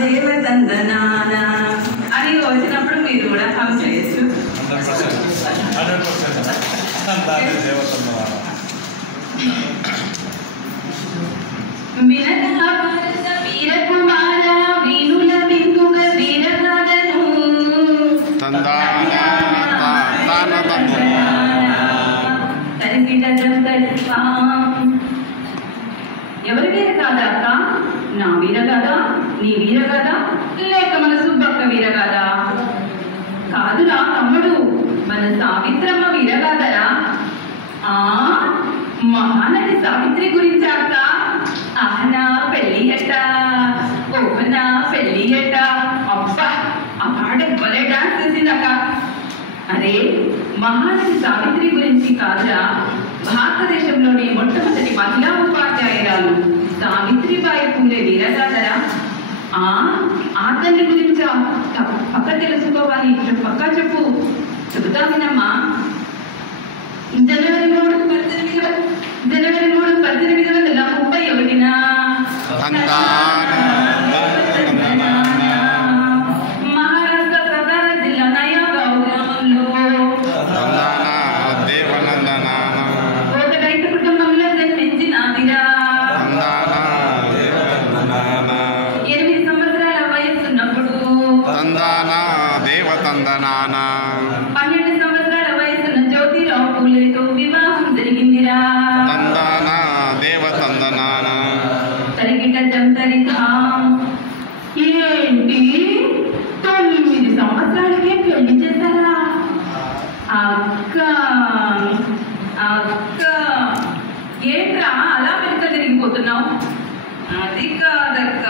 దేవతందనాన అని వచ్చినప్పుడు మీరు కూడా హమ్ చేయొచ్చు. వీరకుమార వీణుల విందుగ వీరగాథను ఎవరి వీర కాదా అక్క? నా వీర కాదా, నీ వీర కాదా, లేక మన సుబ్బక్క వీర కాదా? కాదురా తమ్ముడు, మన సావిత్రమ్మ వీర కాదరా. మహానటి సావిత్రి గురించి అక్క. ఆహనా పెళ్ళి ఎట్ట, ఓహనా పెళ్ళి ఎట్ట. అబ్బా ఆ పాట భలే డాన్స్ చేసిందక్క. అరే మహానటి సావిత్రి గురించి కాదురా, భారతదేశంలోని మొట్టమొదటి మహిళా ఉపాధ్యాయురాలు సావిత్రిబాయి పూలే వీరగాథరా. ఆ తల్లి గురించి పక్క తెలుసుకోవాలి, పక్క చెప్పు. చెబుతా వినమ్మా. జనవరి 3, 1831 మహారాష్ట్ర సతారా జిల్లా నయాగావ్ గ్రామంలో ఒక రైతు కుటుంబంలో జన్మించినాదిరా. 8 సంవత్సరాల వయస్సున్నప్పుడు 12 సంవత్సరాల వయసున్న జ్యోతిరావు పూలేతో వివాహం జరిగిందిరా. తరిగిట జంతరిధాం. ఏంటి 9 సంవత్సరాలకే పెళ్లి చేశారా? అక్క అక్క ఏంట్రా అలా వెనుక తిరిగిపోతున్నావు? అది కాదక్క,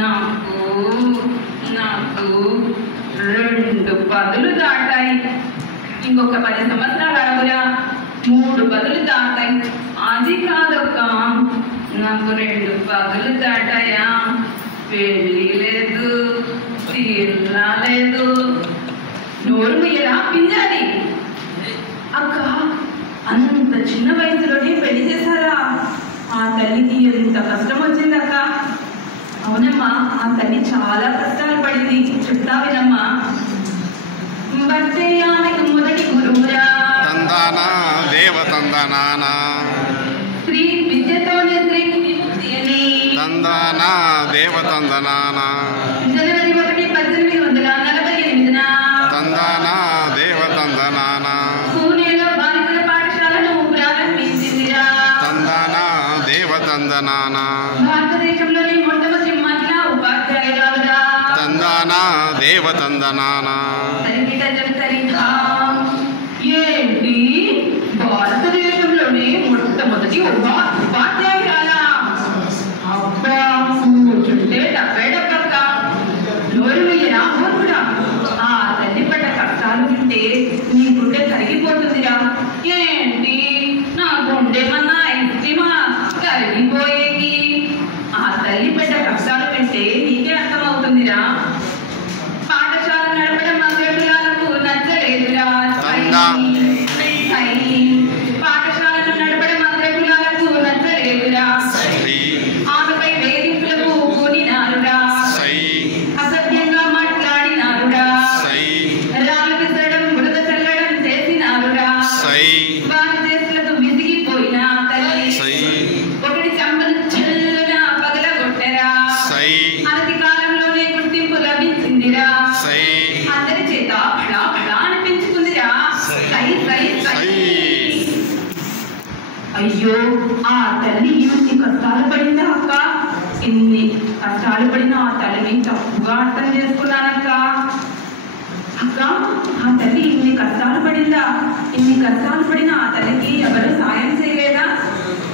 నాకు 2 పదులు దాటాయి. ఇంకొక 10 సంవత్సరాలు అడవురా, 3 పదులు దాటాయి. అది కాదక్క, నాకు 2 పదులు దాటాయా? పెళ్ళి లేదు, పిల్ల లేదు. నోరు మీయరా పింజాలి. అక్క అంత చిన్న వయసులోనే పెళ్లి చేశారా? ఆ తల్లికి ఎంత కష్టం వచ్చిందక్క. అవునమ్మా, ఆ తల్లి చాలా కష్టాలు పడింది. చెప్తా వినమ్మా. బట్టే ఆమెకు మొదటి గురువురా స్త్రీ విద్యతోనే స్త్రీకి విముక్తి అని. జనవరి 1, 1848 పూణేలో బాలికల పాఠశాలను ప్రారంభించిందిరా. భారతదేశంలోని మొట్టమొదటి మహిళా ఉపాధ్యాయురాలురా. ఏంటి భారతదేశంలోని మొట్టమొదటి ఉపాధ్యాయురాలా? అబ్బా చుట్టే 70 నోరు మీయరా మూర్ఖుడా. ఆ తల్లి పడ్డ కష్టాలు వింటే నీ గుండె కరిగిపోతుందిరా. ఏంటి నా గుండెమన్నా ఐస్క్రీమా కరిగిపోయేది? ఆ తల్లి పడ్డ కష్టాలు వింటే నీకే అర్థమవుతుందిరా. పాఠశాల నడపడం మగపిల్లలకు నచ్చలేదురా. పాఠశాలను నడపడం మగపిల్లలకు నచ్చలేదురా. ఆమెపై వేధింపులకు కూలినారురా. అసభ్యంగా మాట్లాడినారురా. రాళ్ళు విసరడం, బురద చల్లడం చేసినారురా. వారి చేతులకు విసిగిపోయిన తల్లి ఒకటి చంపలు చల్లున పగలగొట్టరా. అనతి కాలంలోనే గుర్తింపు లభించిందిరా. అందరి చేత ఫడా ఫడా అనిపించుకుందిరా. అయ్యో ఆ తల్లి ఇన్ని కష్టాలు పడిందా అక్క? ఇన్ని కష్టాలు పడిన ఆ తల్లిని తప్పుగా అర్థం చేసుకున్నానక్క. అక్క ఆ తల్లి ఇన్ని కష్టాలు పడిందా? ఇన్ని కష్టాలు పడిన ఆ తల్లికి ఎవరు సాయం చేయలేదా?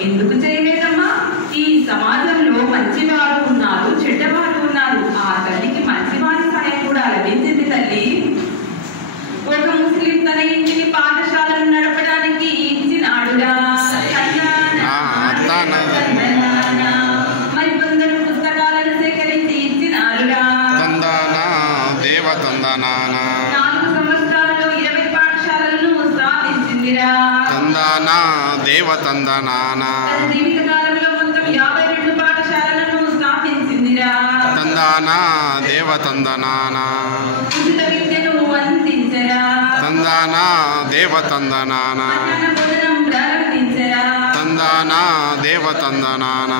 ఎందుకు చేయలేదమ్మా? ఈ సమాజంలో మంచివారు ఉన్నారు, చెడ్డవారు ఉన్నారు. ఆ తల్లికి మంచివారి సాయం కూడా లభించింది తల్లి. ఒక ముస్లిం తన ఇంటిని పాఠశాలను నడపడానికి ఇచ్చినాడురా. మరి కొందరు పుస్తకాలను సేకరించి ఇచ్చినారురా. 4 సంవత్సరాల్లో 20 పాఠశాలలను స్థాపించిందిరా. జీవిత కాలంలో మొత్తం 52 పాఠశాలలను స్థాపించింది. తందాన దేవతందనాన ఉచిత విద్యను అందించరా తందాన దేవతందనాన భోజనం ప్రారంభించరా తందాన దేవతందనాన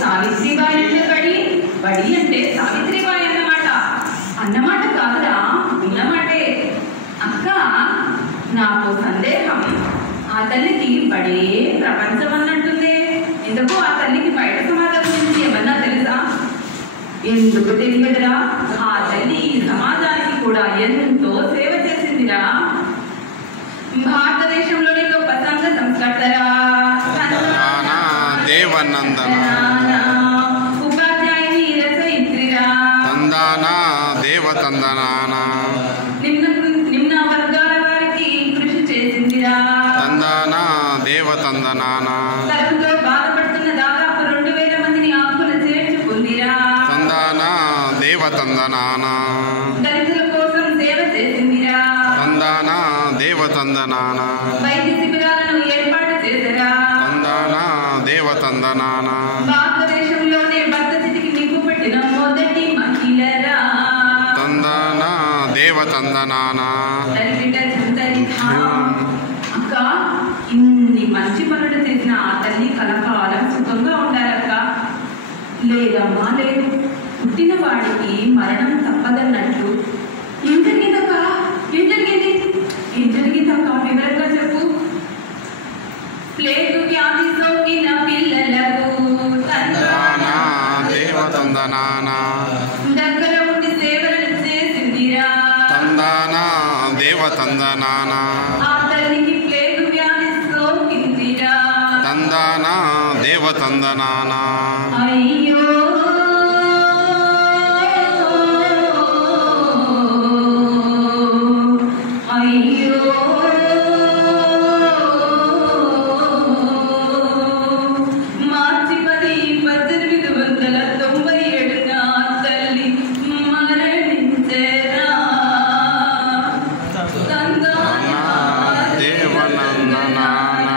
సావిత్రిబాయి అంటే బడి అంటే సావిత్రిబాయి అన్నమాట కాదురా, ఉన్నమాటే. అక్క, నాకు సందేహం, ఆ తల్లికి బడే ప్రపంచం అన్నట్టుంది. ఎందుకు ఆ తల్లికి బయట సమాజం గురించి ఏమన్నా తెలుసా? ఎందుకు తెలియదురా? ఆ తల్లి ఈ సమాజానికి కూడా ఎంతో సేవ చేసిందిరా. భారతదేశంలోని గొప్ప సంఘ సంస్కర్తరా, దేవనందన ఉపాధ్యాయుని రచయిత్రిరా, తందాన దేవతందనాన నిమ్న వర్గాల వారికి కృషి చేసిందిరా. తందాన దేవతందనాన తనతో బాధపడుతున్న దాదాపు 2000 మందిని ఆకుల చేర్చుకుందిరా. తందాన దేవతందనాన దళితుల కోసం సేవ చేసిందిరా. తందాన దేవతందనాన వైద్య శిబిరాలను ఏర్పాటు చేశారా. తందాన దేవతందనాన భారతదేశంలోనే భర్త స్థితికి నిప్పు పెట్టిన మొదటి మహిళరా. తందాన దేవతందనాన అక్క, ఇన్ని మంచి పనులు చేసిన ఆ తల్లి కలకాలం సుఖంగా ఉండాలక్క. లేదమ్మా లేదు, పుట్టిన వాడికి మరణం తప్పదన్నట్టు. ఏం జరిగిందక్క? ఏం జరిగింది? ఏం జరిగిందక్క? వివరంగా చెప్పు. ప్లేగు వ్యాధి సోకిన పిల్లలకు తందాన దేవతందనాన దగ్గర ఉండి సేవలు చేసిందిరా. తందాన దేవతందనాన ఆ తల్లికి ప్లేగు వ్యాధి సోకిందిరా. తందాన దేవతందనాన అయ్యో అయ్యో మార్చి 10, 1897 తల్లి మరణించెరా. దేవనందనాన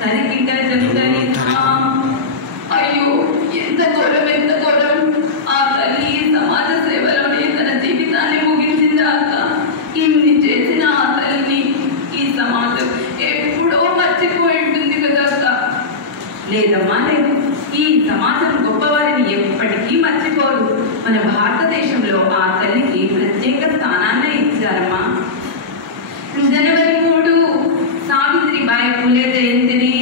తరిగిట జంగని అయ్యో, ఎంత ఘోరం, ఎంత ఘోరం. ఆ తల్లి సమాజ సేవలోనే తన జీవితాన్ని ముగించింది అక్క. ఇన్ని చేసిన ఆ తల్లిని ఈ సమాజం ఎప్పుడో మర్చిపోయి ఉంటుంది కదా అక్క. లేదమ్మా లేదు, ఈ సమాజం గొప్పవారిని ఎప్పటికీ మర్చిపోదు. మన భారతదేశంలో ఆ తల్లికి ప్రత్యేక స్థానాన్ని ఇచ్చారమ్మా. జనవరి 3 సావిత్రిబాయి పూలే జయంతిని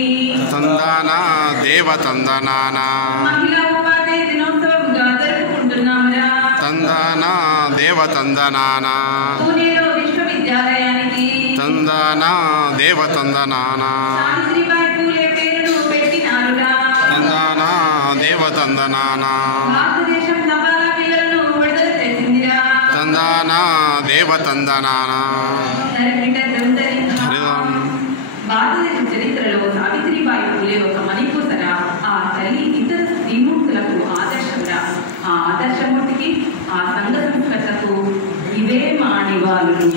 తందాన దేవతందనాన మహిళా ఉపాధ్యాయ దినోత్సవంగా జరుపుకుంటున్నాంరా. తందాన దేవతందనాన పూణేలో విశ్వవిద్యాలయానికి తందాన దేవతందనాన సావిత్రిబాయి పూలే పేరును పెట్టినారురా. తందాన దేవతందనాన భారతదేశం తపాలా బిళ్ళలను విడుదల చేసిందిరా. తందాన దేవతందనాన నరకిట జంతరి హరిదం భారతదేశ చరిత్రలో సావిత్రిబాయి పూలే ఒక మణిపూసరా. ఆ తల్లి ఇతర స్త్రీమూర్తులకు ఆదర్శంరా. ఆ ఆదర్శమూర్తికి, ఆ సంఘ సంస్కృతకు ఇవే మా నివాళులు.